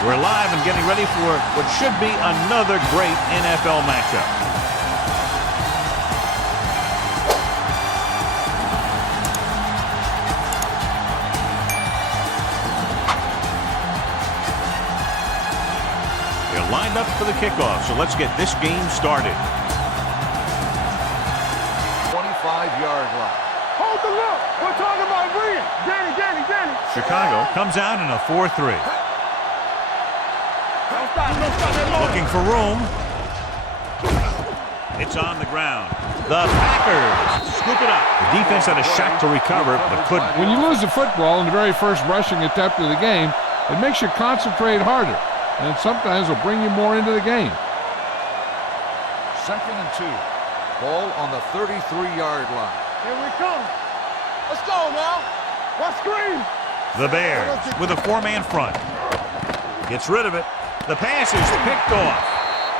We're live and getting ready for what should be another great NFL matchup. They're lined up for the kickoff, so let's get this game started. 25-yard line. Hold the look. We're talking about Green. Danny. Chicago comes out in a 4-3. Don't stop. Looking for room. It's on the ground. The Packers scoop it up. The defense had a shot to recover, but couldn't. When you lose the football in the very first rushing attempt of the game, it makes you concentrate harder, and sometimes will bring you more into the game. 2nd and 2. Ball on the 33-yard line. Here we come. Let's go now. Let's scream. The Bears with a 4-man front. Gets rid of it. The pass is picked off.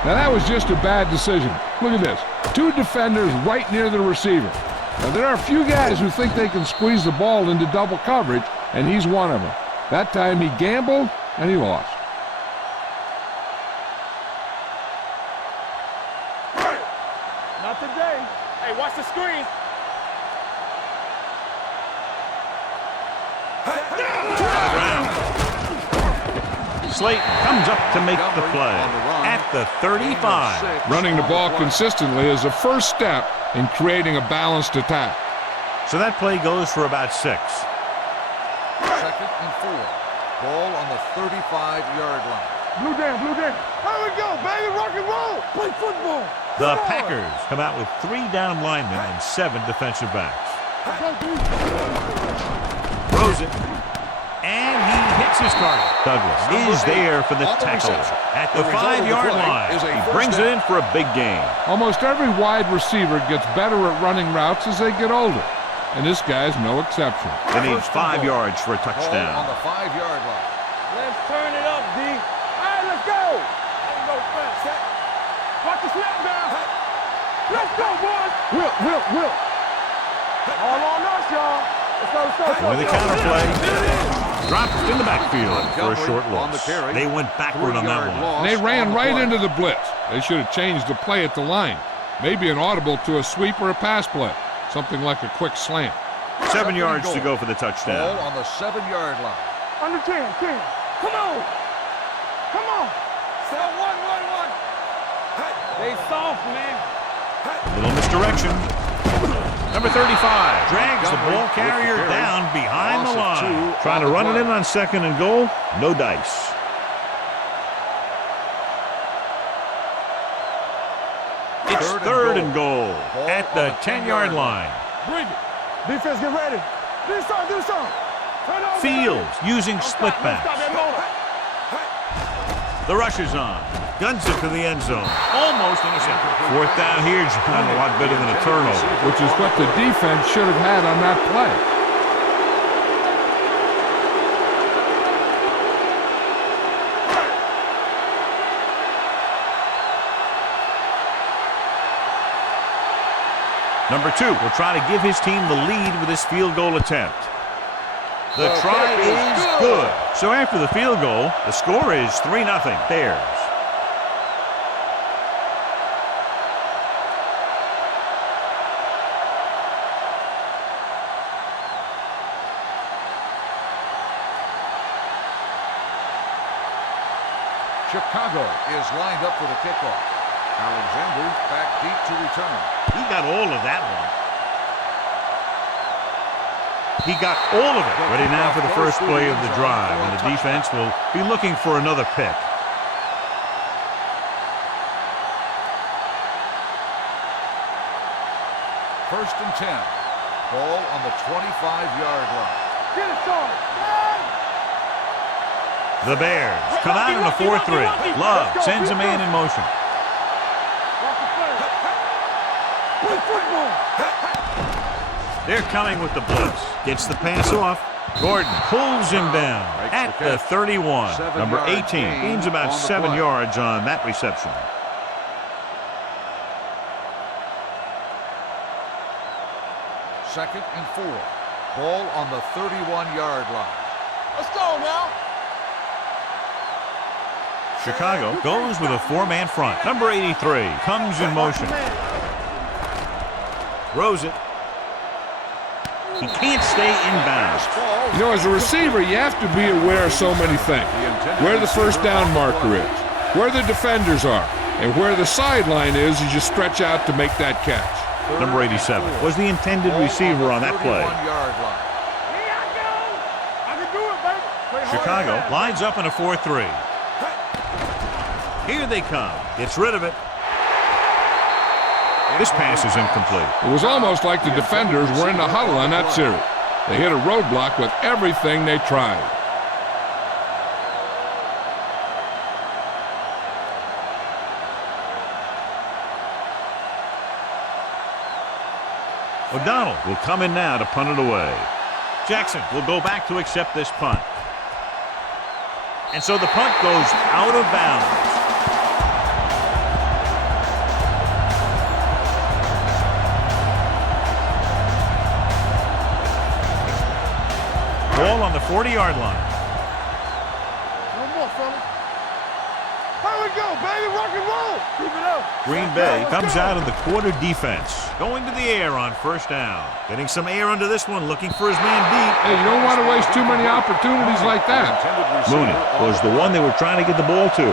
Now that was just a bad decision. Look at this. 2 defenders right near the receiver. Now there are a few guys who think they can squeeze the ball into double coverage, and he's one of them. That time he gambled, and he lost. Not today. Hey, watch the screen. Slayton comes up to make the play at the 35. Running the ball consistently is the first step in creating a balanced attack. So that play goes for about 6. 2nd and 4. Ball on the 35-yard line. Blue down. Here we go, baby. Rock and roll. Play football. The Packers come out with 3 down linemen and 7 defensive backs. Throws it. And he hits his target. Douglas is there for the tackle at the 5-yard line. He brings it in for a big gain. Almost every wide receiver gets better at running routes as they get older, and this guy's no exception. They need 5 yards for a Ball on touchdown. the 5-yard line. Let's turn it up, D. All right, let's go. Let's go fast. Watch the snap down. Let's go, boys. Will. All on us, y'all. Let's go. With the counter play. Dropped in the backfield for a short loss. They went backward on that one. They ran right into the blitz. They should have changed the play at the line. Maybe an audible to a sweep or a pass play. Something like a quick slant. 7 yards to go for the touchdown. Ball on the 7-yard line. Under 10. Come on. 1. They soft, man. A little misdirection. Number 35 drags the ball carrier down behind the line. Trying to run it in on 2nd and goal. No dice. It's 3rd and goal at the 10-yard line. Bring it. Defense, get ready. Do something. Fields using split backs. The rush is on. Guns it to the end zone. Almost intercepted. 4th down here, John, a lot better than a turnover. Which is what the defense should have had on that play. Number 2 will try to give his team the lead with his field goal attempt. The try is good. So after the field goal, the score is 3-0 Bears. Chicago is lined up for the kickoff. Alexander back deep to return. He got all of that one. He got all of it. Ready now for the first play of the drive, and the defense will be looking for another pick. First and 10. Ball on the 25-yard line. Get it started. The Bears come out in a 4-3. Love sends a man in motion. Play football. They're coming with the blitz. Gets the pass off. Gordon pulls him down at the 31. Number 18 gains about 7 yards on that reception. Second and 4. Ball on the 31-yard line. Let's go now. Chicago goes with a four-man front. Number 83 comes in motion. Throws it. He can't stay in bounds. You know, as a receiver, you have to be aware of so many things. Where the first down marker is, where the defenders are, and where the sideline is as you stretch out to make that catch. Number 87 was the intended receiver on that play. Chicago lines up in a 4-3. Here they come. Gets rid of it. This pass is incomplete. It was almost like the defenders were in the huddle on that series. They hit a roadblock with everything they tried. O'Donnell will come in now to punt it away. Jackson will go back to accept this punt. And so the punt goes out of bounds. Ball on the 40-yard line. One more, fellas. Here we go, baby. Rock and roll. Keep it up. Green Bay comes out of the quarter defense. Going to the air on first down. Getting some air under this one, looking for his man deep. Hey, you don't want to waste too many opportunities like that. Mooney was the one they were trying to get the ball to.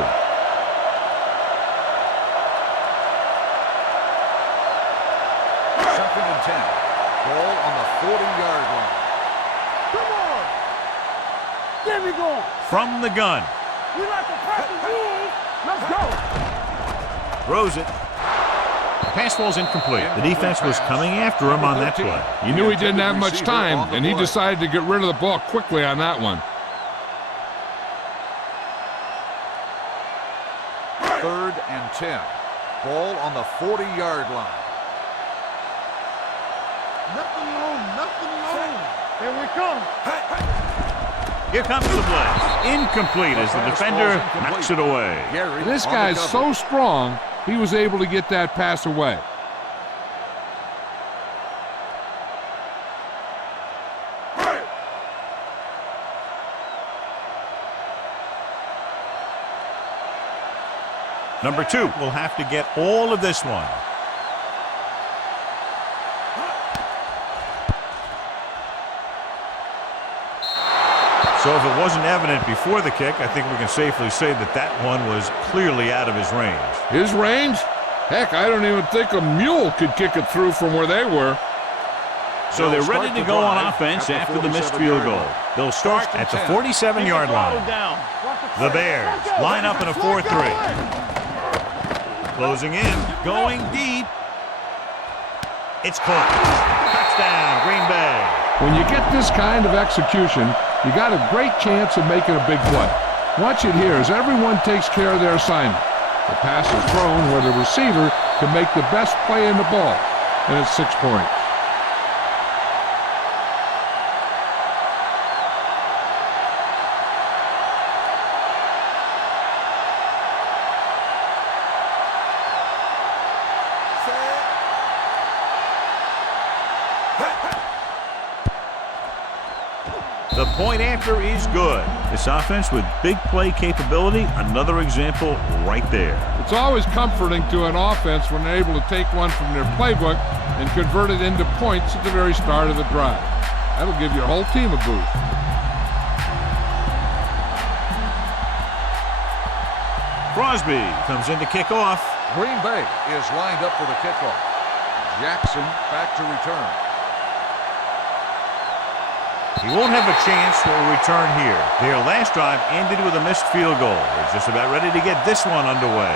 Second and 10. Ball on the 40-yard line. Come on. There we go. From the gun. We like to practice rules. Let's go. Throws it. Pass ball's incomplete. The defense was coming after him on that play. He knew he didn't have much time, and he decided to get rid of the ball quickly on that one. Third and 10. Ball on the 40-yard line. Nothing long. Here we come. Here comes the blitz. Incomplete as the defender knocks it away. This guy's so strong, he was able to get that pass away. Number 2 will have to get all of this one. So if it wasn't evident before the kick, I think we can safely say that that one was clearly out of his range. His range? Heck, I don't even think a mule could kick it through from where they were. So they're ready to go on offense after the missed field goal. They'll start at the 47-yard line. The Bears line up in a 4-3. Closing in, going deep. It's caught. Touchdown, Green Bay. When you get this kind of execution, you got a great chance of making a big play. Watch it here as everyone takes care of their assignment. The pass is thrown where the receiver can make the best play in the ball, and it's 6 points. The point after is good. This offense with big play capability, another example right there. It's always comforting to an offense when they're able to take one from their playbook and convert it into points at the very start of the drive. That'll give your whole team a boost. Crosby comes in to kick off. Green Bay is lined up for the kickoff. Jackson back to return. He won't have a chance for a return here. Their last drive ended with a missed field goal. They're just about ready to get this one underway.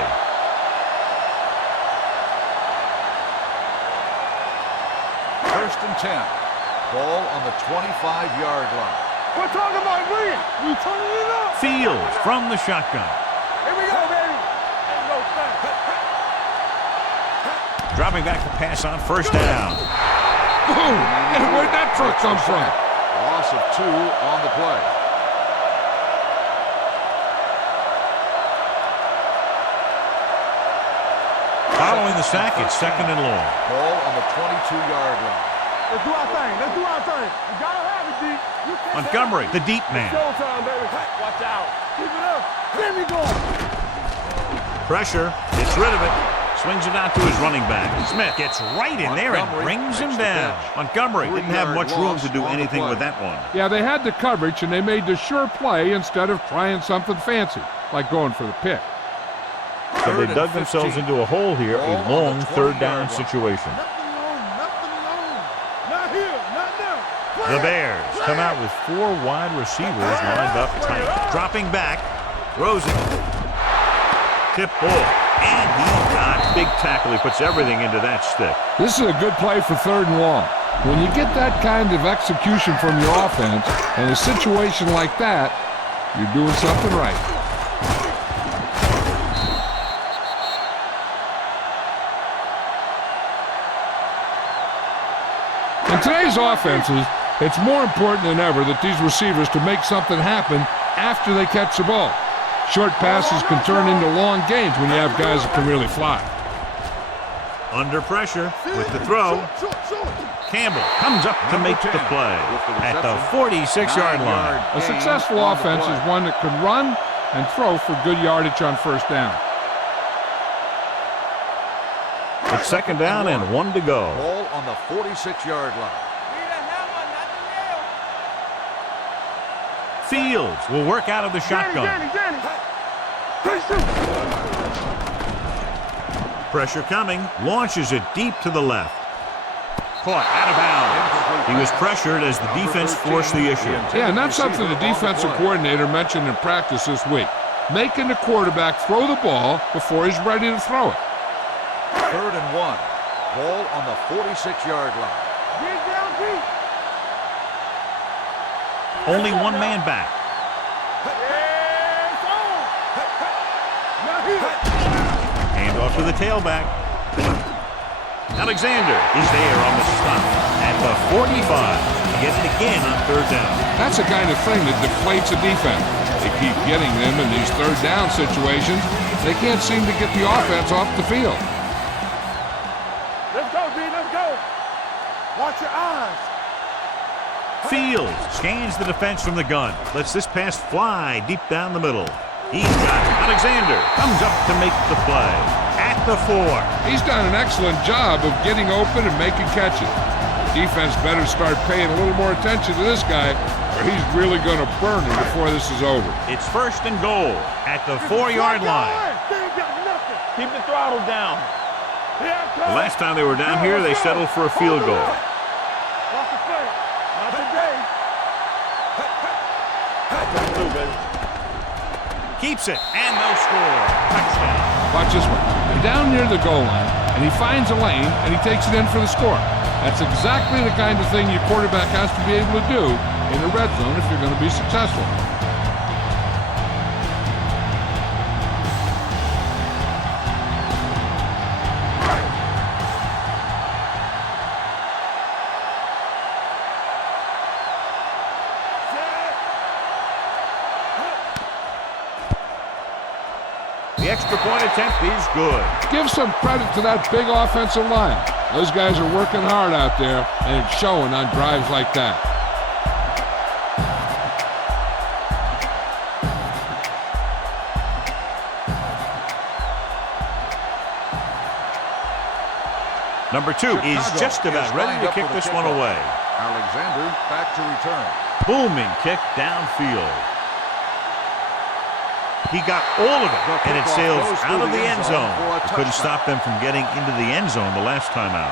First and 10. Ball on the 25-yard line. We're talking about winning. We turning it up. Fields from the shotgun. Here we go, baby. Ain't no fun. Dropping back to pass on first down. Boom! And where'd that truck come from? Loss of 2 on the play. Following the sack, it's second and long. Ball on the 22-yard line. Let's do our thing. Let's do our thing. You gotta have it, D. Montgomery, the deep man. Showtime, baby. Watch out. Keep it up. There we go. Pressure. Gets rid of it. Swings it out to his running back. Smith gets right in there and brings him down. Montgomery didn't have much room to do anything with that one. Yeah, they had the coverage, and they made the sure play instead of trying something fancy, like going for the pick. So they dug themselves into a hole here, a long third down situation. The Bears come out with 4 wide receivers lined up tight. Dropping back, throws it. Tip ball. And he got big tackle. He puts everything into that stick. This is a good play for 3rd and long. When you get that kind of execution from your offense in a situation like that, you're doing something right. In today's offenses, it's more important than ever that these receivers to make something happen after they catch the ball. Short passes can turn into long gains when you have guys that can really fly. Under pressure with the throw. Campbell comes up to make the play at the 46-yard line. A successful offense is one that can run and throw for good yardage on 1st down. It's 2nd down and 1 to go. Ball on the 46-yard line. Fields will work out of the shotgun. Pressure coming. Launches it deep to the left. Caught out of bounds. He was pressured as the defense forced the issue. Yeah, and that's something the defensive coordinator mentioned in practice this week. Making the quarterback throw the ball before he's ready to throw it. 3rd and 1. Ball on the 46-yard line. Only one man back. Hand off to the tailback. Alexander is there on the stop at the 45. He gets it again on 3rd down. That's the kind of thing that deflates a defense. They keep getting them in these 3rd down situations. They can't seem to get the offense off the field. Let's go, B. Let's go. Watch your eyes. Fields scans the defense from the gun. Lets this pass fly deep down the middle. He's got Alexander. Comes up to make the play at the 4. He's done an excellent job of getting open and making catches. The defense better start paying a little more attention to this guy, or he's really going to burn him before this is over. It's 1st and goal at the 4-yard line. Keep the throttle down. The last time they were down here, they settled for a field goal. Not today. Keeps it, and they'll score. Touchdown. Watch this one. They're down near the goal line, and he finds a lane, and he takes it in for the score. That's exactly the kind of thing your quarterback has to be able to do in the red zone if you're going to be successful. The extra point attempt is good. Give some credit to that big offensive line. Those guys are working hard out there, and it's showing on drives like that. Number 2 is just about ready to kick this one away. Alexander back to return. Booming kick downfield. He got all of it, and it sails out of the end zone. It couldn't stop them from getting into the end zone the last time out.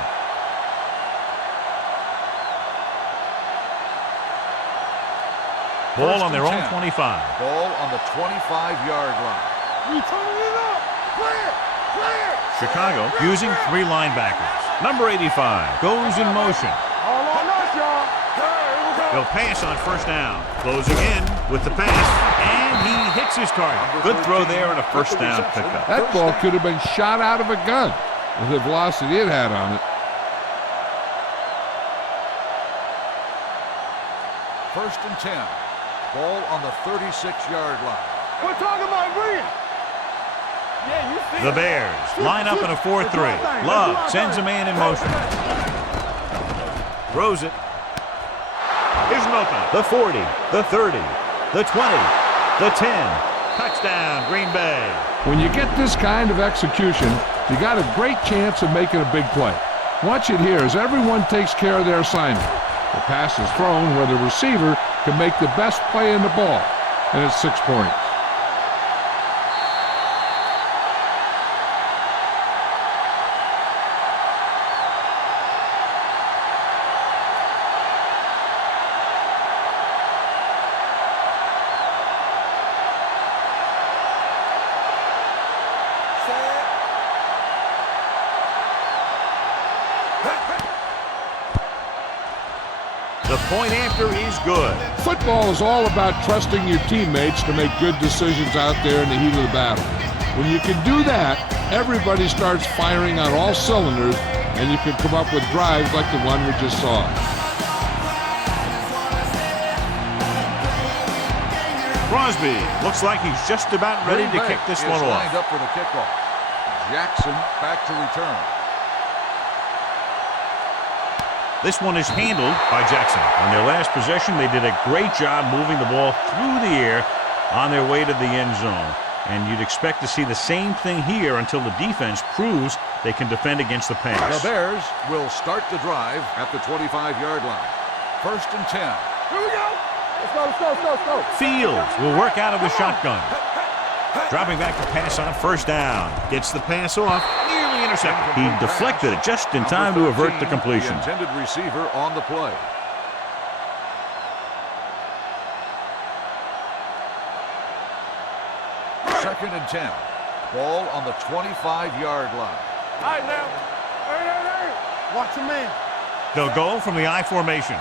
Ball on their own 25. Ball on the 25-yard line. We turning it up. Clear. Chicago using 3 linebackers. Number 85 goes in motion. All on us, y'all. He'll pass on 1st down. Closing in with the pass, and he hits his target. Good throw there and a 1st down pickup. That ball could have been shot out of a gun with the velocity it had on it. 1st and 10. Ball on the 36-yard line. We're talking about Green. Yeah, you see The Bears line up in a 4-3. Love sends a man in motion. Throws it. Here's an opener. The 40, the 30, the 20, the 10. Touchdown, Green Bay. When you get this kind of execution, you got a great chance of making a big play. Watch it here as everyone takes care of their assignment. The pass is thrown where the receiver can make the best play in the ball, and it's 6 points. The point after is good. Football is all about trusting your teammates to make good decisions out there in the heat of the battle. When you can do that, everybody starts firing on all cylinders, and you can come up with drives like the one we just saw. Crosby looks like he's just about ready to kick this one off. Lined up for the kickoff. Jackson back to return. This one is handled by Jackson. On their last possession, they did a great job moving the ball through the air on their way to the end zone. And you'd expect to see the same thing here until the defense proves they can defend against the pass. The Bears will start the drive at the 25-yard line. 1st and 10. Here we go. Let's go. Fields will work out of the shotgun. Dropping back to pass on 1st down. Gets the pass off. Nearly intercepted. He deflected it just in time to avert the completion. The intended receiver on the play. Second and 10. Ball on the 25-yard line. All right, now. Hey. Watch your man. They'll go from the I formation.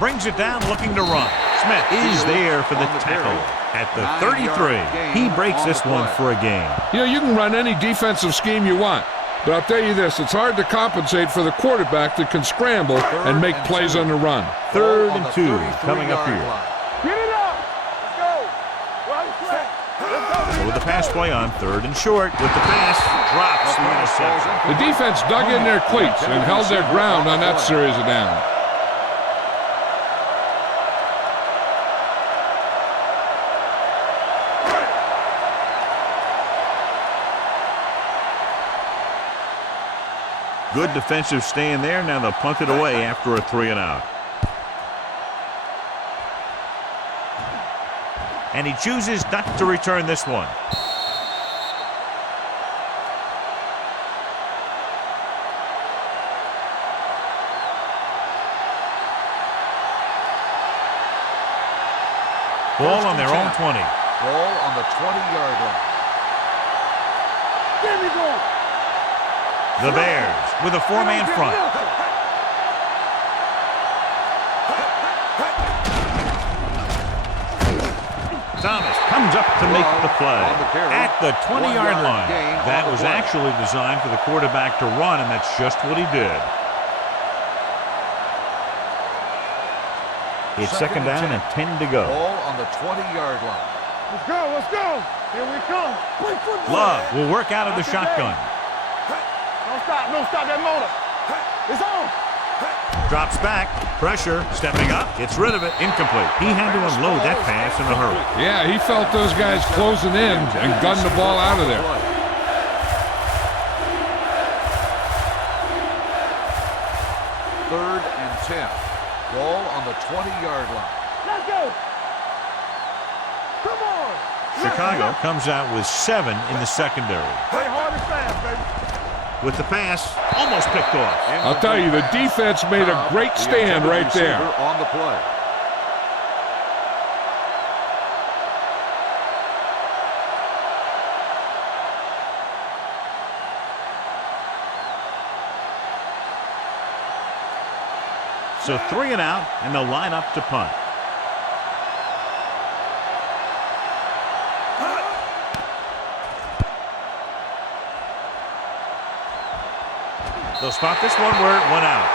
Brings it down looking to run. Smith is there for the tackle at the 33. He breaks this one for a gain. You know, you can run any defensive scheme you want, but I'll tell you this, it's hard to compensate for the quarterback that can scramble and make plays on the run. 3rd and 2 coming up here. Get it up. Let's go. Right track. Let's go. With the pass play on 3rd and short. With the pass, drops the interception. The defense dug in their cleats and held their ground on that series of downs. Good defensive stand there. Now they'll punt it away after a 3 and out. And he chooses not to return this one. Ball on their own 20. Ball on the 20-yard line. Get me going. The Bears with a 4-man front. Thomas comes up to make the play at the 20-yard line. That was actually designed for the quarterback to run, and that's just what he did. It's 2nd down and 10 to go. Ball on the 20-yard line. Let's go. Here we come. Love will work out of the shotgun. Don't stop that motor. It's on. Drops back, pressure, stepping up, gets rid of it, incomplete. He had to unload that pass in a hurry. Yeah, he felt those guys closing in and gunned the ball out of there. 3rd and 10. Ball on the 20-yard line. Let's go. Come on. Chicago comes out with 7 in the secondary. Play hard and fast, baby. With the pass, almost picked off. I'll tell you, the defense made a great stand right there. On the play. So 3 and out, and they'll line up to punt. They'll spot this one where it went out.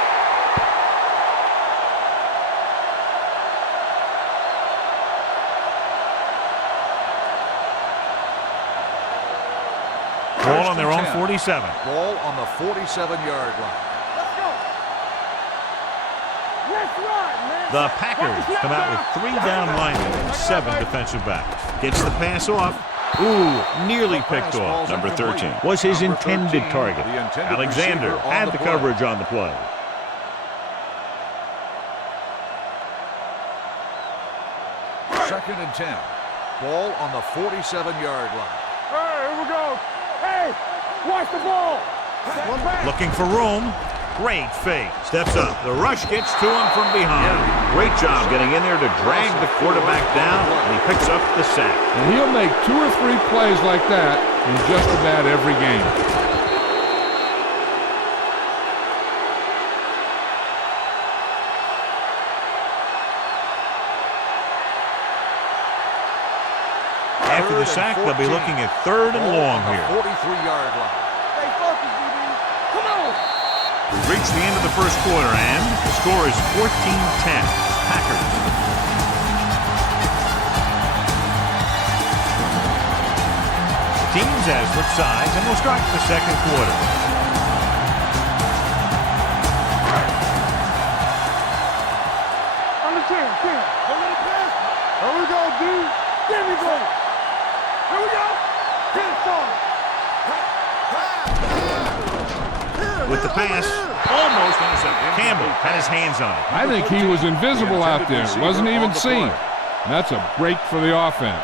Ball on their own 47. Ball on the 47-yard line. Let's go. Let's run, man. The Packers come out with 3 down linemen and 7 defensive backs. Gets the pass off. Ooh, nearly picked off. Number 13 was his intended target. Alexander had the coverage on the play. Second and 10. Ball on the 47-yard line. Hey, here we go. Hey, watch the ball. One back. Looking for room. Great fake. Steps up. The rush gets to him from behind. Great job getting in there to drag the quarterback down, and he picks up the sack. And he'll make 2 or 3 plays like that in just about every game. After the sack, they'll be looking at 3rd and long here. 43-yard line. Stay focused, DB. Come on. We've reached the end of the first quarter, and the score is 14-10. Packers. The teams have switched sides, and we'll start the second quarter. On the 10. Don't let it pass. Here we go, D. Give me ball. Here we go. Get it started. With the pass, almost intercepted. Campbell had his hands on it. I think he was invisible out there. Wasn't even seen. And that's a break for the offense.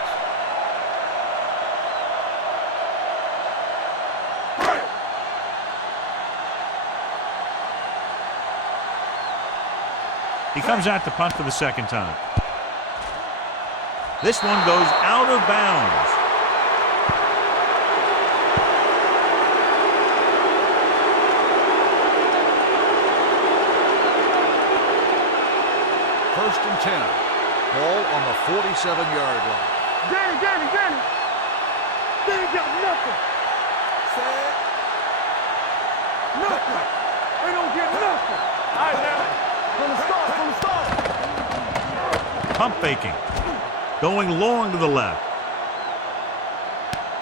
He comes out to punt for the second time. This one goes out of bounds. First and 10. Ball on the 47-yard line. Danny. They ain't got nothing. Sad. Nothing. They don't get nothing. All right, now. From the start. Pump faking. Going long to the left.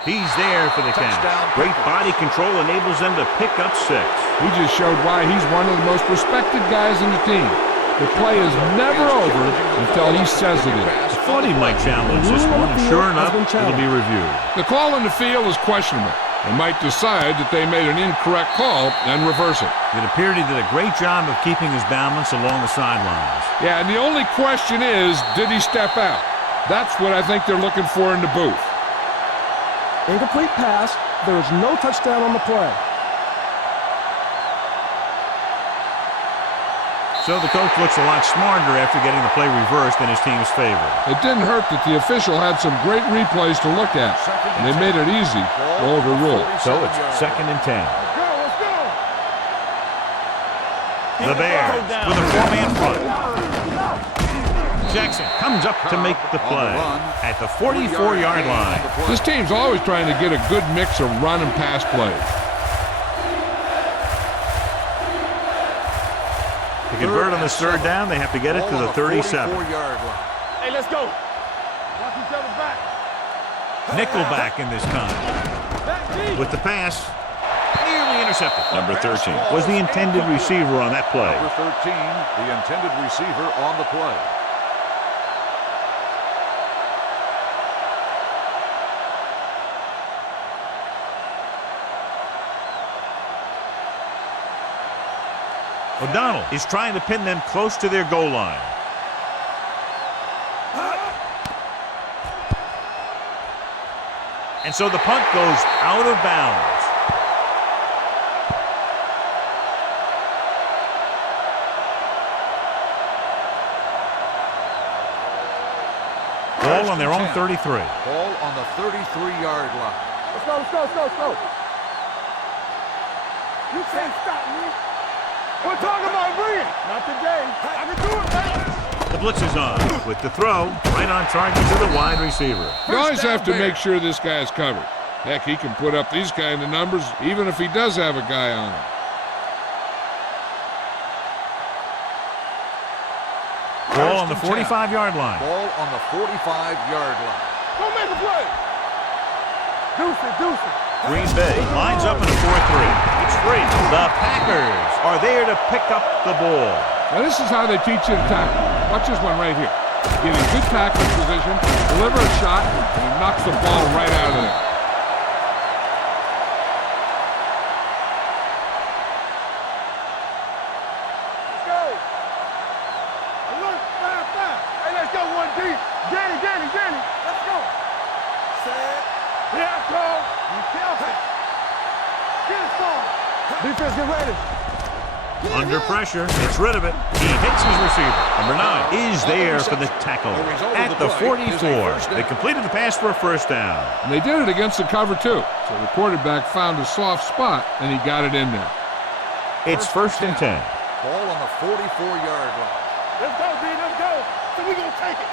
He's there for the catch. Great body control enables them to pick up 6. He just showed why he's one of the most respected guys in the team. The play is never over until he says it is. I thought he might challenge this one, and sure enough, it'll be reviewed. The call on the field is questionable. They might decide that they made an incorrect call and reverse it. It appeared he did a great job of keeping his balance along the sidelines. Yeah, and the only question is, did he step out? That's what I think they're looking for in the booth. Incomplete pass. There is no touchdown on the play. So the coach looks a lot smarter after getting the play reversed in his team's favor. It didn't hurt that the official had some great replays to look at, and they made it easy to overrule. So it's 2nd and 10. Let's go. The Bears with a 4-man front. Jackson comes up to make the play at the 44-yard line. This team's always trying to get a good mix of run and pass plays. To convert on this 3rd down, they have to get it to the 37. Hey, let's go. Watch each other back. Nickelback in this time. With the pass, nearly intercepted. Number 13 was the intended receiver on that play. Number 13, the intended receiver on the play. O'Donnell is trying to pin them close to their goal line. And so the punt goes out of bounds. Ball on their own 33. Ball on the 33-yard line. Let's go. You can't stop me. We're talking about bringing. Not today. I can do it, man. The blitz is on with the throw right on target to the wide receiver. You always have to make sure this guy's covered. Heck, he can put up these kind of numbers even if he does have a guy on him. Ball on the 45-yard line. Ball on the 45-yard line. Go make a play. Deuce it. Green Bay lines up in a 4-3. It's free. The Packers are there to pick up the ball. Now this is how they teach you to tackle. Watch this one right here. Get in good tackling position, deliver a shot, and he knocks the ball right out of there. Let's go. Alert, 5-5. Hey, let's go, 1D. Danny. Let's go. Set. Yeah, Cole. You careful. Get it started. Defense, get ready. Under pressure, gets rid of it. He hits his receiver. Number 9 is there for the tackle at the 44. They completed the pass for a first down. And they did it against the cover, too. So the quarterback found a soft spot, and he got it in there. It's first and 10. Ball on the 44-yard line. Let's go, B. Let's go. So we're going to take it.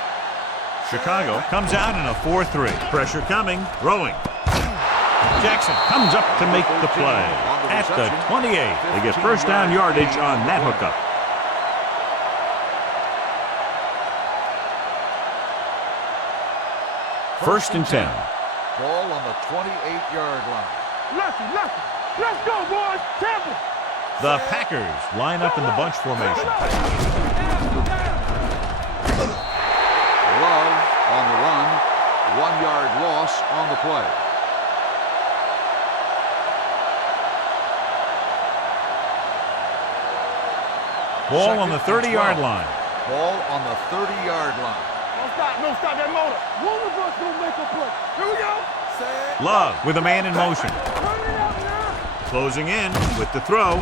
Chicago comes out in a 4-3. Pressure coming, throwing. Jackson comes up to make the play at the 28. They get first down yardage on that hookup. First and 10. Ball on the 28-yard line. Lucky. Let's go, boys. Temple. The Packers line up in the bunch formation. Love on the run. 1-yard loss on the play. Ball on the 30-yard line. Ball on the 30-yard line. Don't stop that motor. One of us gonna make a play. Here we go. Set. Love with a man in motion. Turn it out now. Closing in with the throw.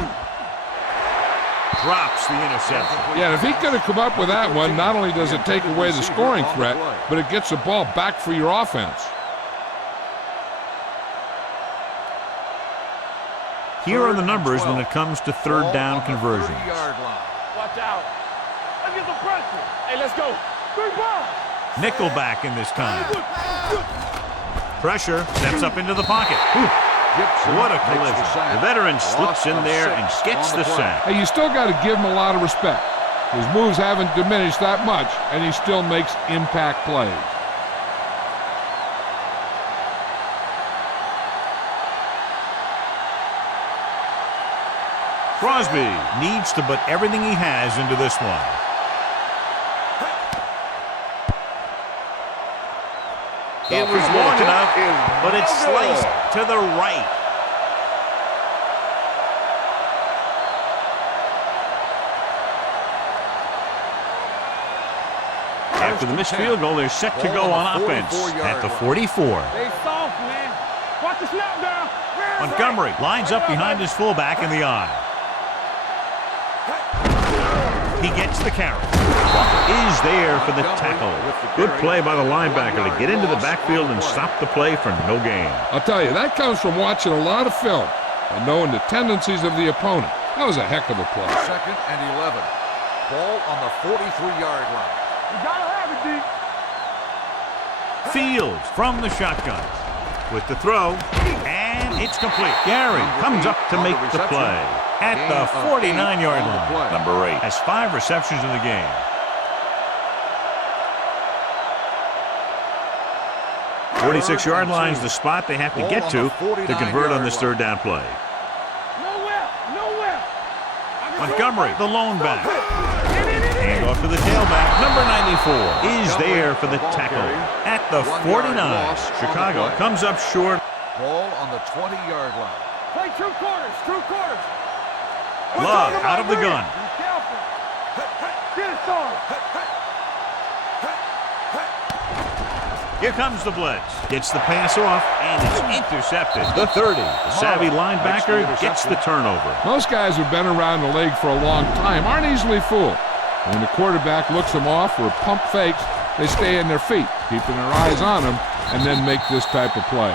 Drops the interception. Yeah, if he could have come up with that one, not only does it take away the scoring threat, but it gets the ball back for your offense. Here are the numbers when it comes to third down conversions. Watch out. Let's get some pressure. Hey, let's go. 3 balls. Nickelback in this time. Pressure, steps up into the pocket. What a collision. The veteran slips in there and gets the sack. Hey, you still got to give him a lot of respect. His moves haven't diminished that much, and he still makes impact plays. Crosby needs to put everything he has into this one. It was long enough, but it's sliced to the right. After the missed field goal, they're set to go on offense at the 44. Stay soft, man. Watch the snap down. Montgomery lines up behind his fullback in the eye. He gets the carry. Is there for the tackle. Good play by the linebacker to get into the backfield and stop the play for no gain. I'll tell you, that comes from watching a lot of film and knowing the tendencies of the opponent. That was a heck of a play. Second and 11. Ball on the 43-yard line. You gotta have it, D. Fields from the shotgun with the throw, and it's complete. Gary comes up to make the play at the 49-yard line. Number 8 has 5 receptions in the game. 46-yard line's the spot they have to get to convert on this third down play. Nowhere. Montgomery, the lone back. Hand off to the tailback. Number 94 is there for the tackle at the 49. Chicago comes up short. Ball on the 20-yard line. Play 2 quarters. Love out of the gun. Be careful. Get it started. Here comes the blitz. Gets the pass off, and it's intercepted. The 30. The savvy linebacker gets the turnover. Most guys who've been around the league for a long time aren't easily fooled. When the quarterback looks them off or pump fakes, they stay in their feet, keeping their eyes on them, and then make this type of play.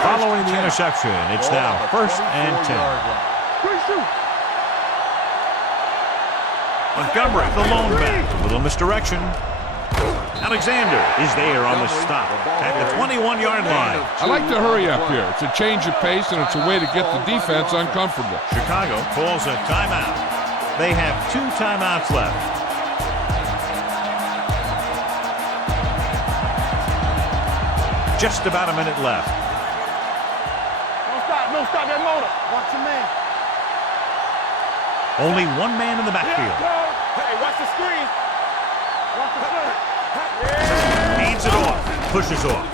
Following the interception, it's now first and 10. Montgomery, the lone back. A little misdirection. Alexander is there on the stop at the 21-yard line. I like to hurry up here. It's a change of pace, and it's a way to get the defense uncomfortable. Chicago calls a timeout. They have 2 timeouts left. Just about a minute left. Don't stop that motor. Watch your man. Only one man in the backfield. Hey, watch the screen. Watch the play. Hands it off. Pushes off.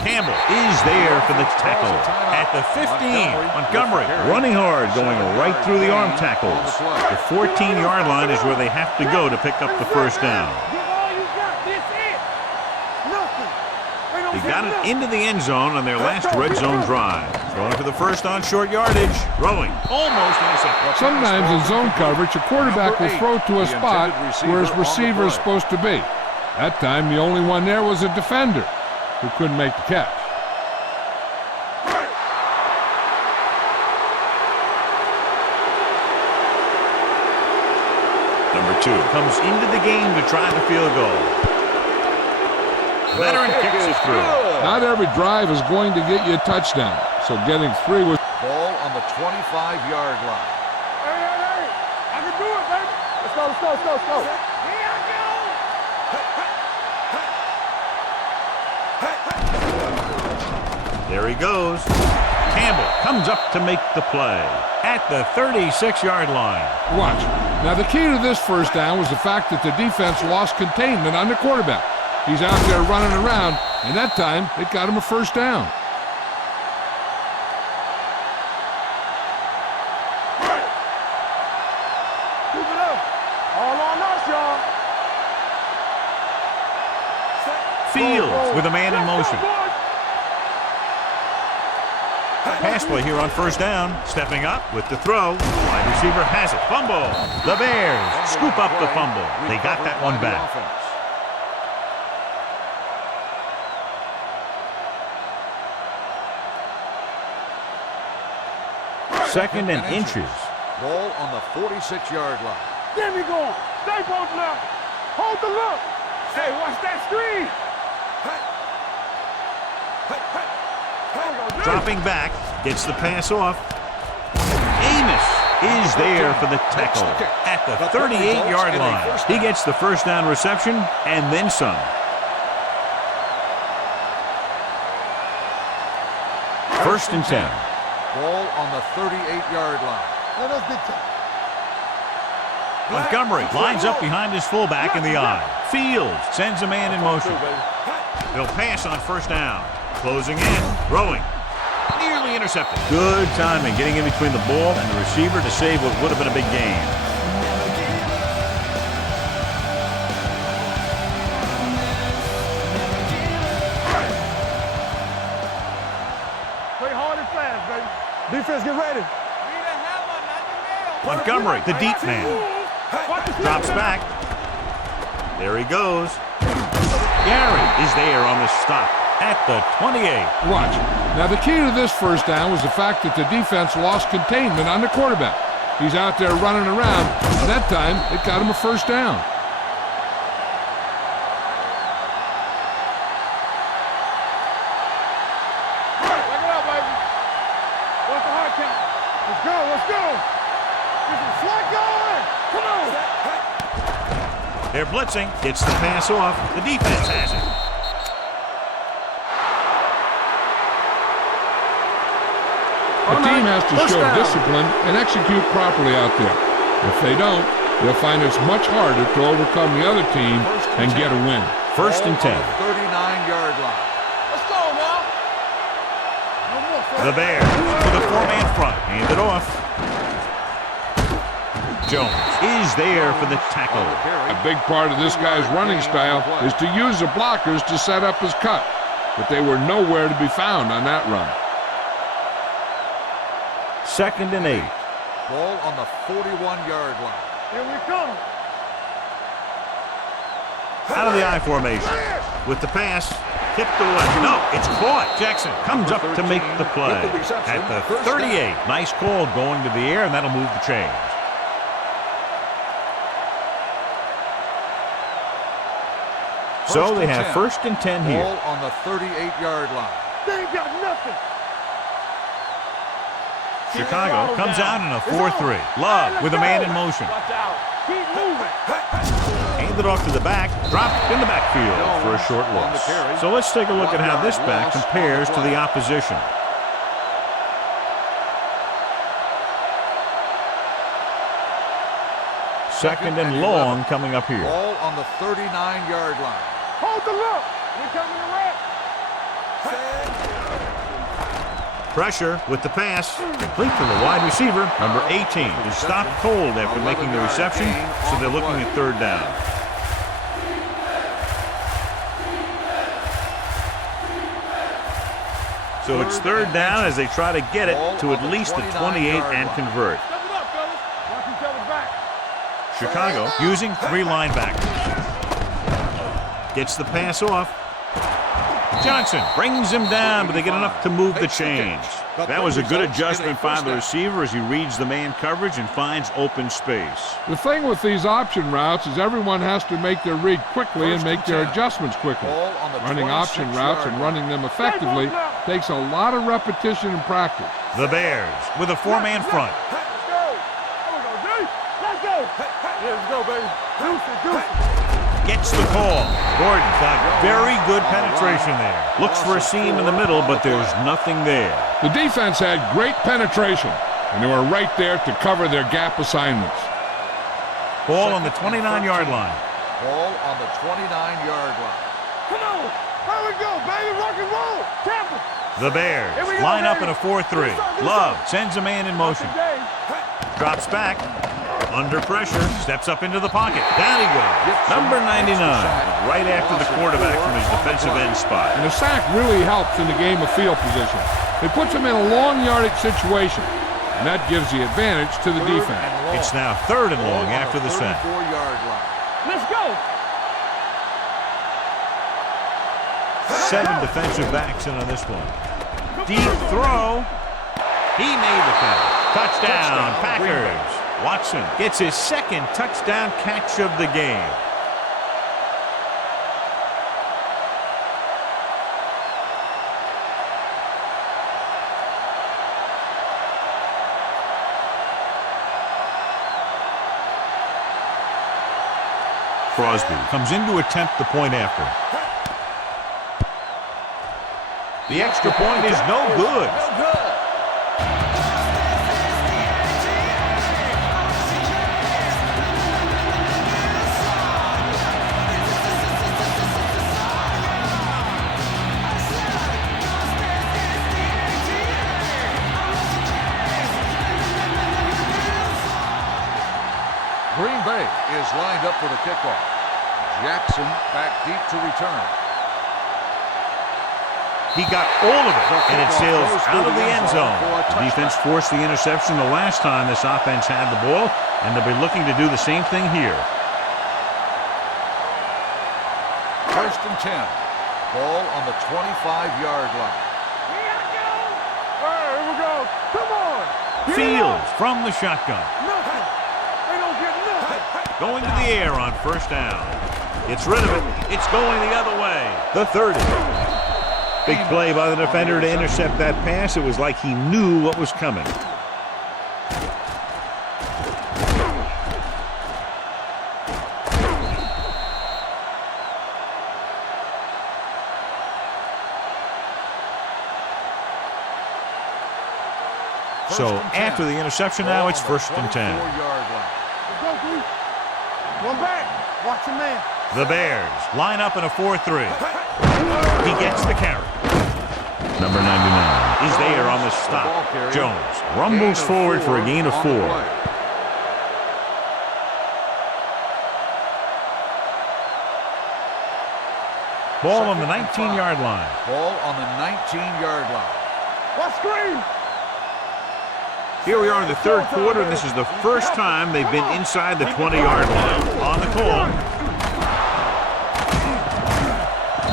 Campbell is there for the tackle at the 15. Montgomery running hard, going right through the arm tackles. The 14-yard line is where they have to go to pick up the first down. Give all you got. This it. Nothing. They got it into the end zone on their last red zone drive. Throwing for the first on short yardage. Throwing. Almost intercepted. Sometimes in zone coverage, a quarterback will throw to a spot where his receiver is supposed to be. That time, the only one there was a defender who couldn't make the catch. Number 2 comes into the game to try the field goal. Veteran kicks it through. Not every drive is going to get you a touchdown, so getting 3 was... Ball on the 25-yard line. Hey. I can do it, baby. Let's go. Here I go. There he goes. Campbell comes up to make the play at the 36-yard line. Watch. Now, the key to this first down was the fact that the defense lost containment on the quarterback. He's out there running around, and that time, it got him a first down. Keep it up. All on us, y'all. Fields with a man in motion. Pass play here on first down. Stepping up with the throw. Wide receiver has it. Fumble. The Bears scoop up the fumble. They got that one back. Second and inches. Ball on the 46-yard line. Get me going. Stay posted up. Hold the look. Hey, watch that screen. Dropping back. Gets the pass off. Amos is there for the tackle at the 38-yard line. He gets the first down reception and then some. First and 10. Ball on the 38-yard line. Montgomery lines up behind his fullback in the eye. Fields sends a man in motion. They'll pass on first down. Closing in, throwing. Nearly intercepted. Good timing, getting in between the ball and the receiver to save what would have been a big game. Play hard and fast, baby. Defense, get ready. Montgomery, the deep man. Drops back. There he goes. Gary is there on the stop at the 28. Watch. Now, the key to this first down was the fact that the defense lost containment on the quarterback. He's out there running around, and that time, it got him a first down. Back it up, baby. What's the hard count? Let's go. This is slot going. Come on. They're blitzing. Gets the pass off. The defense has it. A team has to show discipline and execute properly out there. If they don't, they'll find it's much harder to overcome the other team and get a win. First and 10. 39-yard line. Let's go now. The Bears with a 4-man front. Hand it off. Jones is there for the tackle. A big part of this guy's running style is to use the blockers to set up his cut, but they were nowhere to be found on that run. Second and 8. Ball on the 41-yard line. Here we come. Out of the I formation. With the pass. Tipped away. No, it's caught. Jackson comes up to make the play. At the 38. Nice call going to the air, and that'll move the chains. So they have first and 10 here. Ball on the 38-yard line. They ain't got nothing. Chicago comes out in a 4-3. Love with a man in motion. Watch out. Keep moving. Handed off to the back. Dropped in the backfield for a short loss. So let's take a look at how this back compares to the opposition. Second and long coming up here. Ball on the 39-yard line. Hold the look. We're coming around. Pressure with the pass. Complete to the wide receiver, number 18, who stopped cold after making the reception, so they're looking at third down. So it's third down as they try to get it to at least the 28 and convert. Step it up, fellas. Watch each other back. Chicago using 3 linebackers. Gets the pass off. Johnson brings him down, but they get enough to move the chains. That was a good adjustment by the receiver as he reads the man coverage and finds open space. The thing with these option routes is everyone has to make their read quickly and make their adjustments quickly. Running option routes and running them effectively takes a lot of repetition and practice. The Bears with a 4-man front. Let's go. There we go, D. Let's go. Yeah, let's go, baby. Deuce. Gets the call. Gordon's got very good penetration there. Looks for a seam in the middle, but there's nothing there. The defense had great penetration, and they were right there to cover their gap assignments. Ball on the 29-yard line. Ball on the 29-yard line. Come on. Here we go, baby. Rock and roll. Tampa. The Bears Here we go, line up in baby. a 4-3. Love sends a man in motion. Drops back. Under pressure, steps up into the pocket. Down he goes. Number 99, right after the quarterback from his defensive end spot. And a sack really helps in the game of field position. It puts them in a long yardage situation, and that gives the advantage to the defense. It's now third and long after the sack. 34-yard line. Let's go. 7 defensive backs in on this one. Deep throw. He made the catch. Touchdown, Packers. Watson gets his second touchdown catch of the game. Crosby comes in to attempt the point after. The extra point is no good. Green Bay is lined up for the kickoff. Jackson back deep to return. He got all of it, and it sails out of the end zone. The defense forced the interception the last time this offense had the ball, and they'll be looking to do the same thing here. First and 10. Ball on the 25-yard line. All right, here we go. Come on. Fields from the shotgun. Nothing. They don't get nothing. Going to the air on first down. Gets rid of it. It's going the other way. The 30. Big play by the defender to intercept that pass. It was like he knew what was coming. So after the interception now, it's first and 10. Let's go, D. One back. Watch your man. The Bears line up in a 4-3. He gets the carry. Number 99 is there on the stop. Jones rumbles forward for a gain of 4. Ball on the 19-yard line. Ball on the 19-yard line. Watch screen. Here we are in the third quarter, and this is the first time they've been inside the 20-yard line. On the call.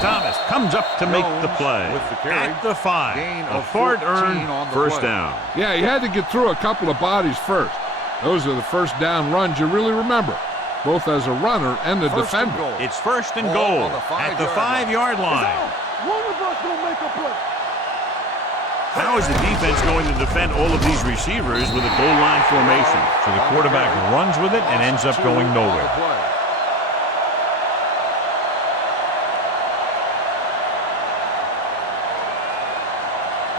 Thomas comes up to make the play. At the 5. A hard-earned first down. Yeah, he had to get through a couple of bodies first. Those are the first down runs you really remember, both as a runner and the defender. It's first and goal at the 5-yard line. One of us gonna make a play. How is the defense going to defend all of these receivers with a goal line formation? So the quarterback runs with it and ends up going nowhere.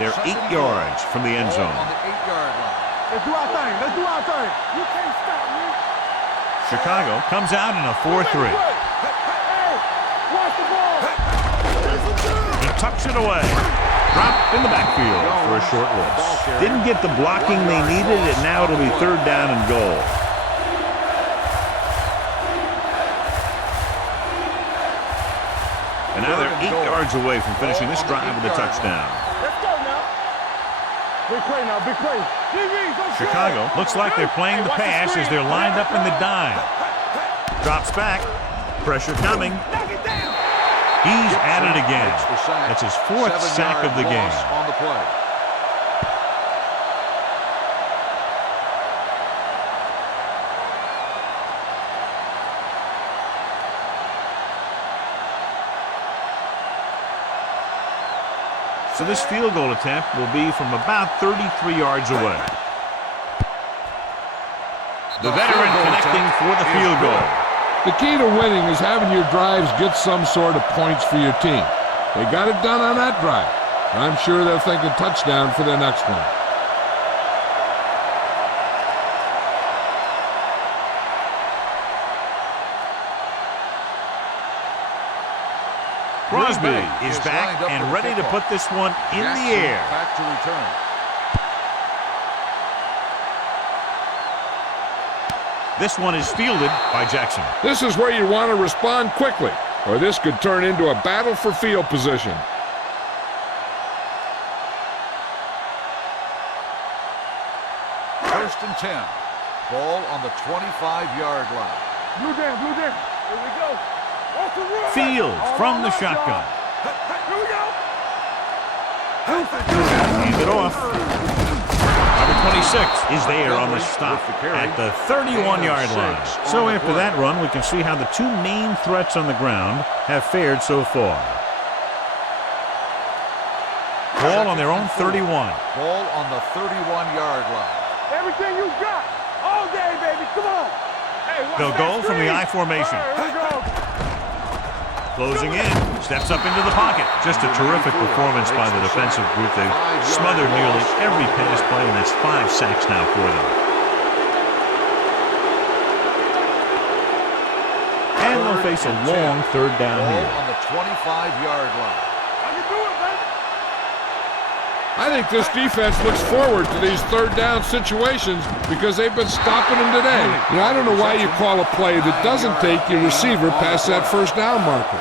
They're 8 yards from the end zone. On the 8-yard line. Let's do our thing. Let's do our thing. You can't stop me. Chicago comes out in a 4-3. He tucks it away. Dropped in the backfield for a short loss. Didn't get the blocking they needed, and now it'll be 3rd down and goal. And now they're 8 yards away from finishing this drive with a touchdown. Let's go now. Big play now, big play. Chicago looks like they're playing the pass as they're lined up in the dime. Drops back. Pressure coming. He's at it again. That's his 4th sack of the game. On the play. So this field goal attempt will be from about 33 yards away. The veteran connecting for the field goal. The key to winning is having your drives get some sort of points for your team. They got it done on that drive. And I'm sure they're thinking touchdown for their next one. Crosby is back and ready to put this one in the air. Back to return. This one is fielded by Jackson. This is where you want to respond quickly, or this could turn into a battle for field position. First and 10. Ball on the 25-yard line. Blue down, blue down. Here we go. Fields from the shotgun. Here we go. Hands it off. Number 26 is there on the stop at the 31-yard line. So after that run, we can see how the 2 main threats on the ground have fared so far. Ball on their own 31. Ball on the 31-yard line. Everything you got. All day, baby. Come on. Hey, They'll go from the I formation. Here we go. Closing in, steps up into the pocket. Just a terrific performance by the defensive group. They've smothered nearly every pass play, and that's 5 sacks now for them. And they'll face a long 3rd down Ball here. on the 25-yard line. I can do it, baby. I think this defense looks forward to these 3rd down situations because they've been stopping them today. You know, I don't know why you call a play that doesn't take your receiver past that 1st down marker.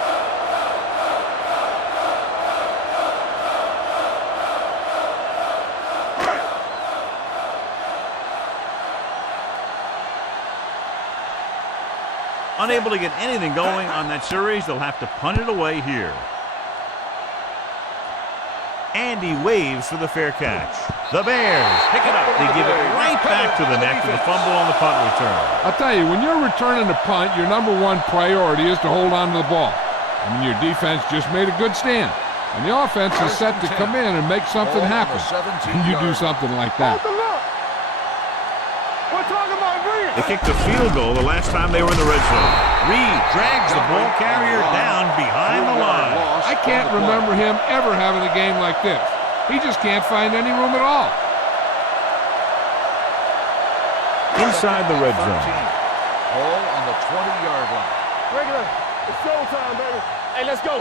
Unable to get anything going on that series, they'll have to punt it away here. And he waves for the fair catch. The Bears pick it up. They give it right back to them after the fumble on the punt return. I'll tell you, when you're returning a punt, your number 1 priority is to hold on to the ball. I mean, your defense just made a good stand. And the offense is set to come in and make something happen. And you do something like that. We're talking about Reed. They kicked a field goal the last time they were in the red zone. Reed drags the ball carrier down behind the line. I can't remember him ever having a game like this. He just can't find any room at all. Inside the red zone. Ball on the 20-yard line. Regular. It's showtime, baby. Hey, let's go.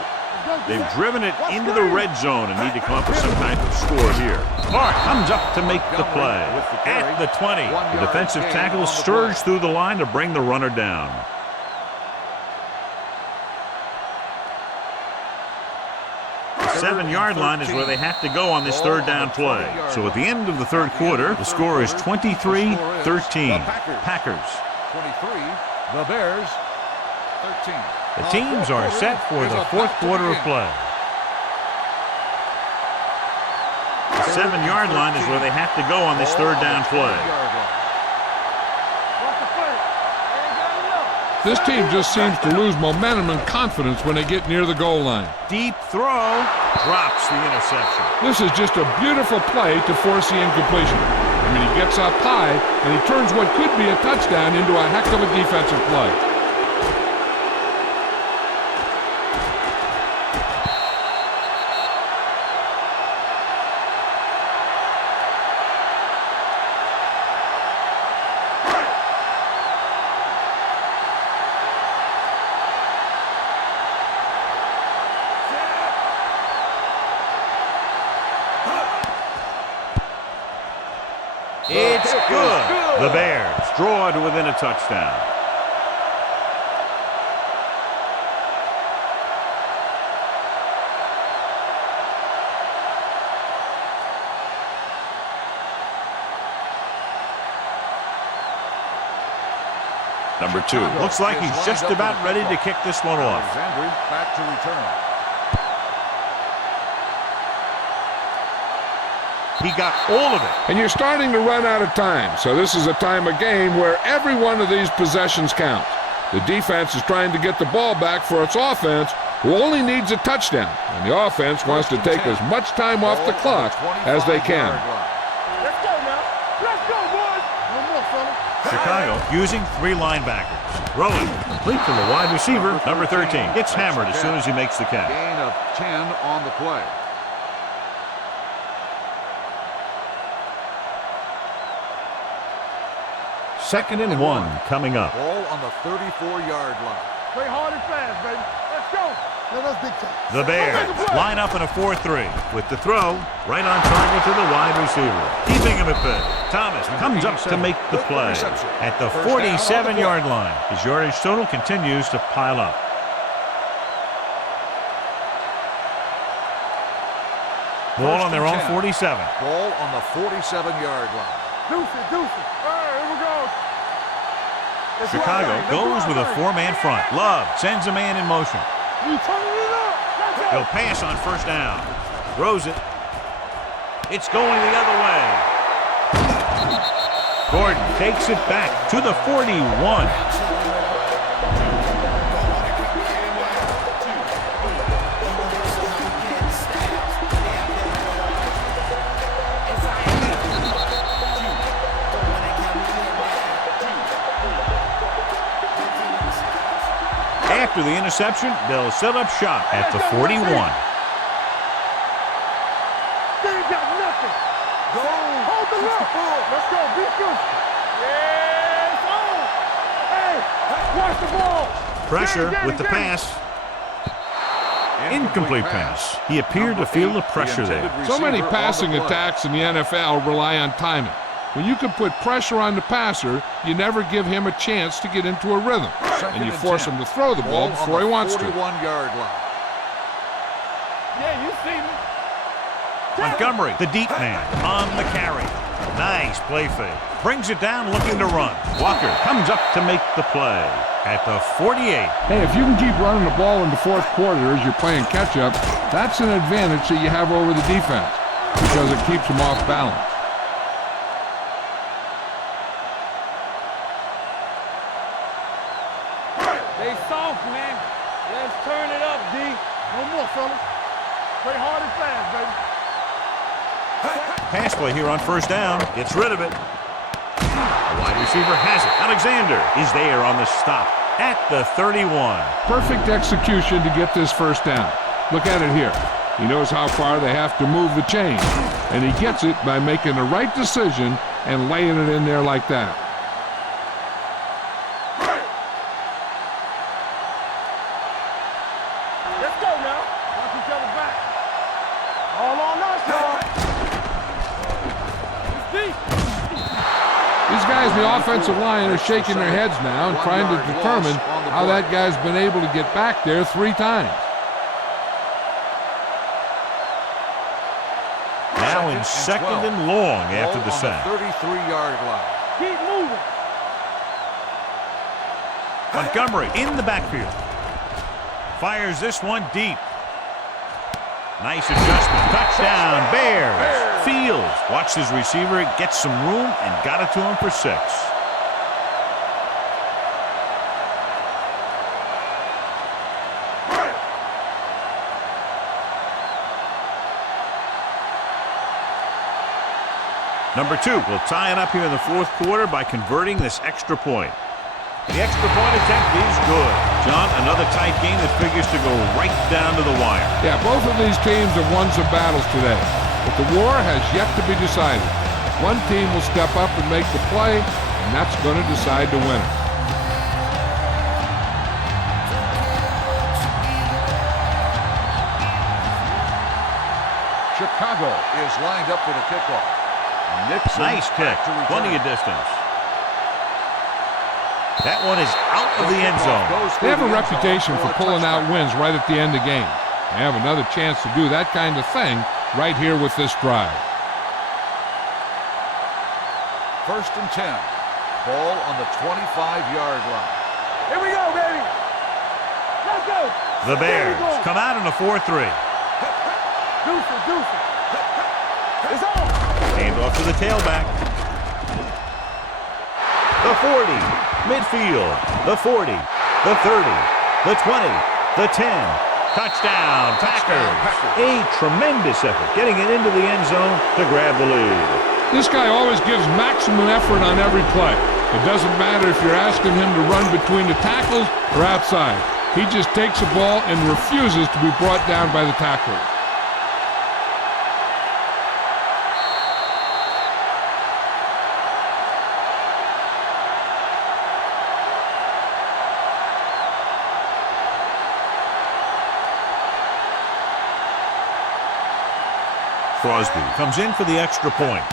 They've driven it into the red zone and need to come up with some type of score here. Clark comes up to make the play. At the 20, the defensive tackle surged through the line to bring the runner down. The 7-yard line is where they have to go on this 3rd down play. So at the end of the 3rd quarter, the score is 23-13. Packers. 23. The Bears. 13. The teams are set for the 4th quarter of play. The 7-yard line is where they have to go on this 3rd down play. This team just seems to lose momentum and confidence when they get near the goal line. Deep throw, drops the interception. This is just a beautiful play to force the incompletion. I mean, he gets up high, and he turns what could be a touchdown into a heck of a defensive play. The Bears draw to within a touchdown. Number 2. Looks like he's just about ready to kick this one off. Alexander back to return. He got all of it. And you're starting to run out of time, so this is a time of game where every one of these possessions counts. The defense is trying to get the ball back for its offense, who only needs a touchdown, and the offense wants to take as much time off the clock as they can. Let's go now. Let's go, boys. One more, fella. Chicago using 3 linebackers. Throwing complete to the wide receiver, number 13. Gets hammered as soon as he makes the catch. Gain of 10 on the play. Second and 1 coming up. Ball on the 34-yard line. Play hard and fast, baby. Let's go. That's big time. The Bears line up in a 4-3 with the throw right on target to the wide receiver. Keeping him at bay. Thomas comes up to make the play at the 47-yard line. His yardage total continues to pile up. Ball on their own 47. Ball on the 47-yard line. Deuce it. All right, here we go. Let's Chicago run, goes with a 4-man front. Love sends a man in motion. You turning it up. Let's go. He'll pass on first down. Throws it. It's going the other way. Gordon takes it back to the 41. After the interception, they'll set up shop at the 41. They ain't got nothing. Go. Hold the look. Let's go. Be good. Yes. Oh. Hey, watch the ball. Pressure with the pass. Incomplete pass. He appeared to feel the pressure there. So many passing attacks in the NFL rely on timing. When you can put pressure on the passer, you never give him a chance to get into a rhythm. And you force him to throw the ball before he wants to. 41-yard line. Yeah, you see me. Montgomery, the deep man, on the carry. Nice play fake. Brings it down looking to run. Walker comes up to make the play at the 48. Hey, if you can keep running the ball in the fourth quarter as you're playing catch-up, that's an advantage that you have over the defense because it keeps them off balance. They soft, man. Let's turn it up, D. One more, fellas. Play hard and fast, baby. Pass play here on first down. Gets rid of it. The wide receiver has it. Alexander is there on the stop at the 31. Perfect execution to get this first down. Look at it here. He knows how far they have to move the chain, and he gets it by making the right decision and laying it in there like that. Let's go now. Watch each other back. All on us, y'all. It's deep. These guys in the offensive line are shaking their heads now and trying to determine how that guy's been able to get back there 3 times. Now in second and long after the sack. 33-yard line. Keep moving. Montgomery in the backfield. Fires this one deep. Nice adjustment. Touchdown, Bears. Fields watched his receiver, gets some room, and got it to him for 6. Number 2 will tie it up here in the fourth quarter by converting this extra point. The extra point attempt is good. John, another tight game that figures to go right down to the wire. Yeah, both of these teams have won some battles today, but the war has yet to be decided. One team will step up and make the play, and that's going to decide the winner. Chicago is lined up for the kickoff. Nixon Nice kick. back to return. Plenty of distance. That one is out of the end zone. They have a reputation for pulling out wins right at the end of games. They have another chance to do that kind of thing right here with this drive. 1st and 10. Ball on the 25-yard line. Here we go, baby. Let's go. The Bears come out in a 4-3. Deuce. It's on. Hand off to the tailback. The 40, midfield, the 40, the 30, the 20, the 10. Touchdown, Packers. A tremendous effort getting it into the end zone to grab the lead. This guy always gives maximum effort on every play. It doesn't matter if you're asking him to run between the tackles or outside. He just takes the ball and refuses to be brought down by the tackler. Crosby comes in for the extra point.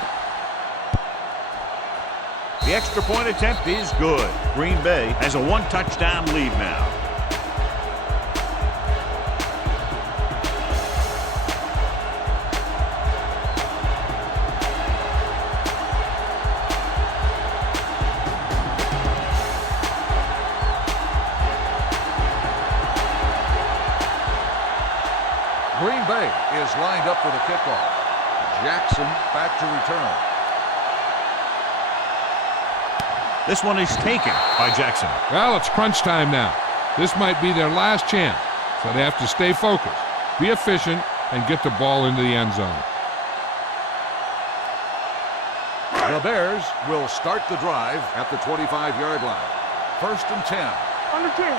The extra point attempt is good. Green Bay has a 1-touchdown lead now. Green Bay is lined up for the kickoff. Jackson back to return. This one is taken by Jackson. Well, it's crunch time now. This might be their last chance, so they have to stay focused, be efficient, and get the ball into the end zone. The Bears will start the drive at the 25-yard line. 1st and 10. On the 10.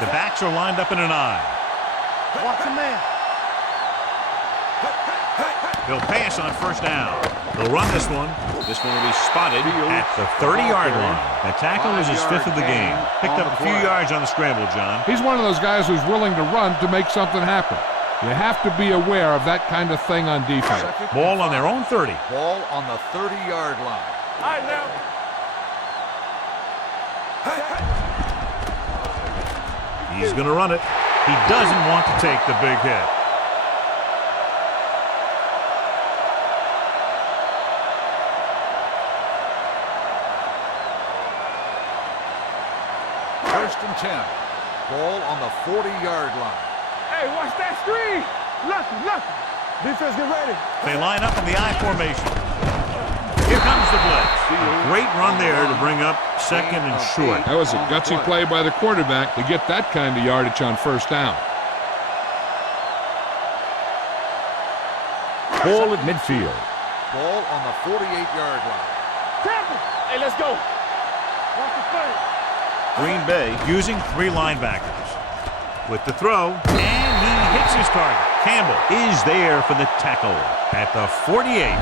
The backs are lined up in an I. Watch the man. They'll pass on 1st down. They'll run this one. This one will be spotted at the 30-yard line. That tackle is his 5th of the game. Picked up a few yards on the scramble, John. He's one of those guys who's willing to run to make something happen. You have to be aware of that kind of thing on defense. Ball on their own 30. Ball on the 30-yard line. All right, now. He's going to run it. He doesn't want to take the big hit. And 10. Ball on the 40-yard line. Hey, watch that screen. Nothing. Defense, get ready. They line up in the I formation. Here comes the blitz. A great run there to bring up 2nd and short. That was a gutsy play by the quarterback to get that kind of yardage on 1st down. Ball at midfield. Ball on the 48-yard line. Tampa. Hey, let's go. Watch the play. Green Bay using 3 linebackers. With the throw, and he hits his target. Campbell is there for the tackle at the 48.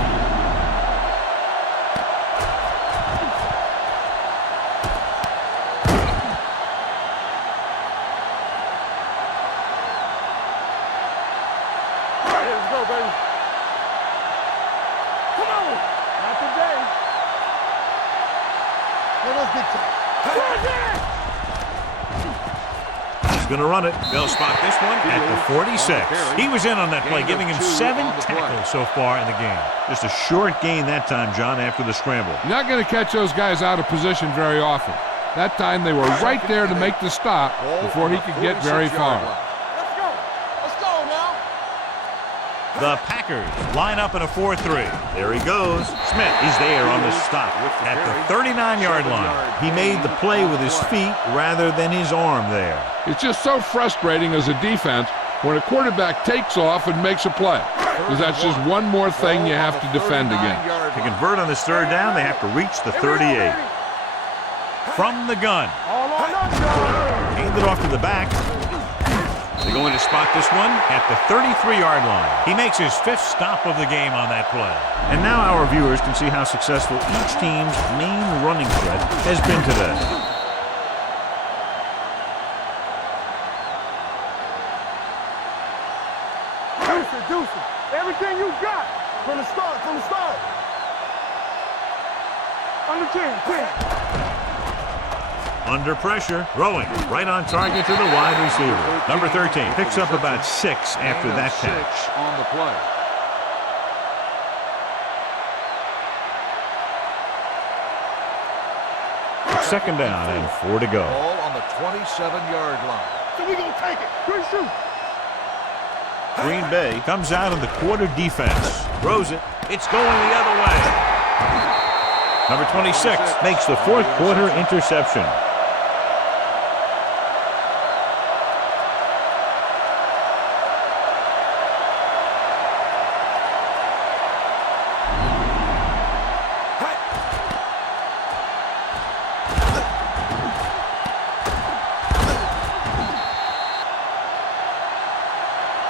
Let's go, baby. Come on. Not today. Let's get to He's going to run it. They'll spot this one at the 46. He was in on that play, giving him 7 tackles so far in the game. Just a short gain that time, John, after the scramble. You're not going to catch those guys out of position very often. That time they were right there to make the stop before he could get very far. Let's go now. The Packers line up in a 4-3. There he goes. Smith is there on the stop at the 39-yard line. He made the play with his feet rather than his arm there. It's just so frustrating as a defense when a quarterback takes off and makes a play, because that's just one more thing you have to defend against. To convert on this 3rd down, they have to reach the 38. From the gun. Hand it off to the back. They're going to spot this one at the 33-yard line. He makes his 5th stop of the game on that play. And now our viewers can see how successful each team's main running threat has been today. Deuce it. Everything you got from the start. On the 10. Under pressure, throwing right on target to the wide receiver. Number 13 picks up about 6 after that catch. 6 on the play. Second down and 4 to go. Ball on the 27-yard line. So we gonna take it. Good shoot. Green Bay comes out in the quarter defense. Throws it. It's going the other way. Number 26 makes the fourth quarter interception.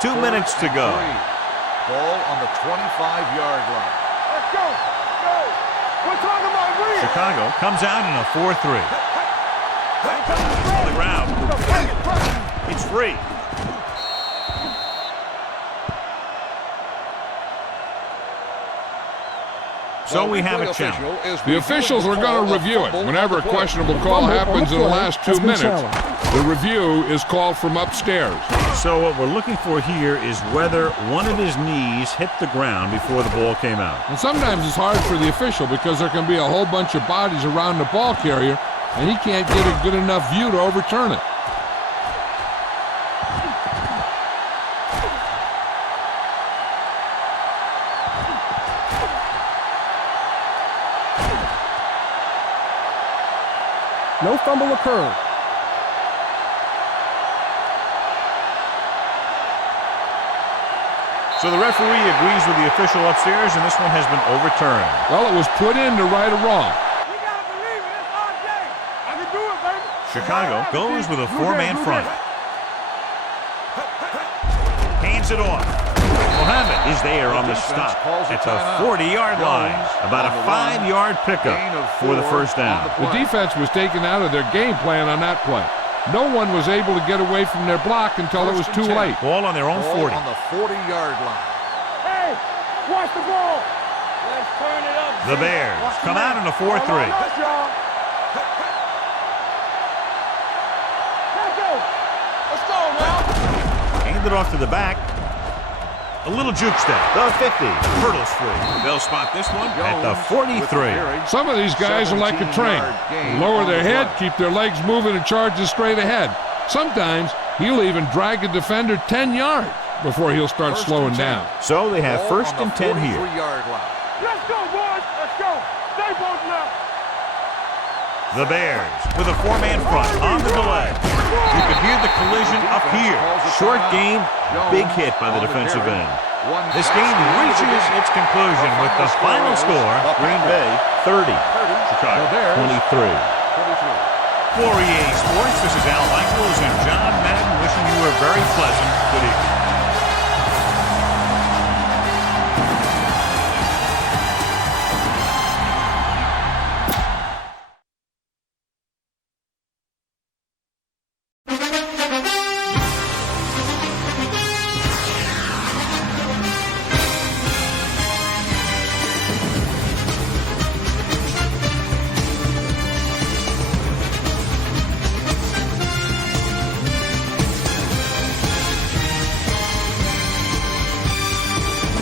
Two minutes to go. Ball on the 25-yard line. Let's go. Go. We're talking about win. Chicago comes out in a 4-3. On the ground. It's free. So we have a challenge. The officials are going to review it. Whenever a questionable call happens in the last 2 minutes, the review is called from upstairs. So what we're looking for here is whether one of his knees hit the ground before the ball came out. And sometimes it's hard for the official because there can be a whole bunch of bodies around the ball carrier, and he can't get a good enough view to overturn it. No fumble occurred. So the referee agrees with the official upstairs, and this one has been overturned. Well, it was put in to right a wrong. We gotta believe it. It's our day. I can do it, baby. Chicago goes with a 4-man front. Hands it off. Mohammed is there on the stop at the 40-yard line. About a 5-yard pickup for the first down. The defense was taken out of their game plan on that play. No one was able to get away from their block until it was too late. Ball on their own 40. On the 40-yard line. Hey, watch the ball. Let's turn it up. The Bears come out in a 4-3. Let's go. Let's go now. Hand it off to the back. A little juke step. The 50. Hurdles free. They'll spot this one at the 43. Some of these guys are like a train. Lower their head, keep their legs moving, and charges straight ahead. Sometimes he'll even drag a defender 10 yards before he'll start slowing down. So they have first and 10 here. Let's go, boys. Let's go. Stay both now. The Bears with a 4-man front on the delay. You can hear the collision up here. Short gain, big hit by the defensive end. This game reaches its conclusion with the final score, Green Bay 30, Chicago 23. For EA Sports, this is Al Michaels and John Madden wishing you a very pleasant